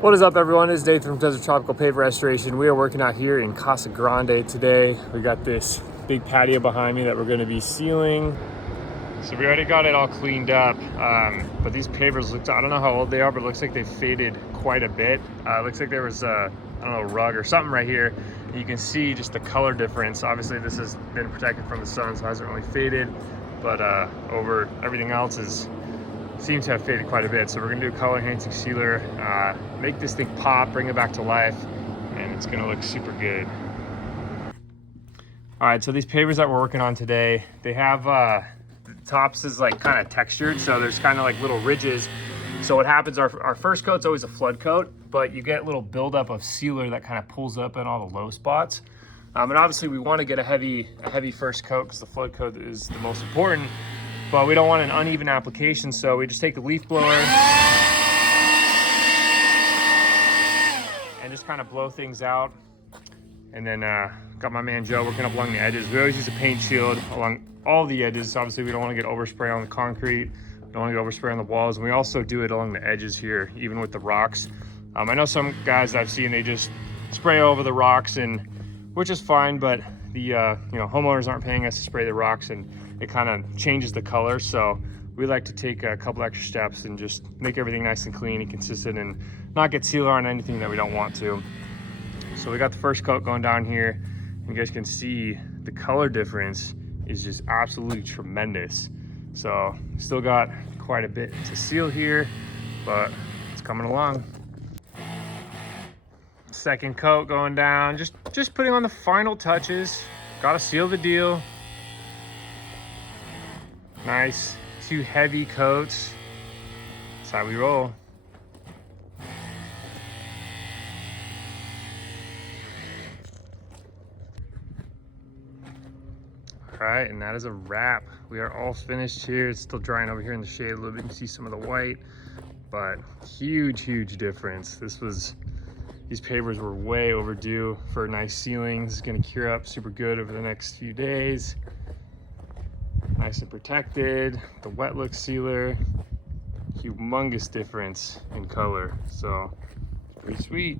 What is up, everyone? It's Nathan from Desert Tropical Paver Restoration. We are working out here in Casa Grande today. We got this big patio behind me that we're going to be sealing. So we already got it all cleaned up, but these pavers look, I don't know how old they are, but it looks like they faded quite a bit. It looks like there was a, I don't know, rug or something right here. You can see just the color difference. Obviously this has been protected from the sun, so it hasn't really faded, but over everything else seems to have faded quite a bit. So we're gonna do a color enhancing sealer, make this thing pop, bring it back to life, and it's gonna look super good. All right, so these pavers that we're working on today, they have, the tops is like kind of textured, so there's kind of like little ridges. So what happens, our first coat's always a flood coat, but you get a little buildup of sealer that kind of pulls up in all the low spots. And obviously we wanna get a heavy first coat because the flood coat is the most important. But we don't want an uneven application, so we just take the leaf blower and just kind of blow things out. And then got my man Joe working up along the edges. We always use a paint shield along all the edges. Obviously, we don't want to get overspray on the concrete. We don't want to get overspray on the walls. And we also do it along the edges here, even with the rocks. I know some guys I've seen, they just spray over the rocks, and which is fine, but the homeowners aren't paying us to spray the rocks, and it kind of changes the color. So we like to take a couple extra steps and just make everything nice and clean and consistent and not get sealer on anything that we don't want to. So we got the first coat going down here, and you guys can see the color difference is just absolutely tremendous. So still got quite a bit to seal here, but it's coming along. Second coat going down, just putting on the final touches. Gotta seal the deal. Nice, 2 heavy coats. That's how we roll. All right, and that is a wrap. We are all finished here. It's still drying over here in the shade a little bit. You can see some of the white, but huge difference. These pavers were way overdue for a nice sealing. This is gonna cure up super good over the next few days. Nice and protected. The wet look sealer, humongous difference in color. So, pretty sweet.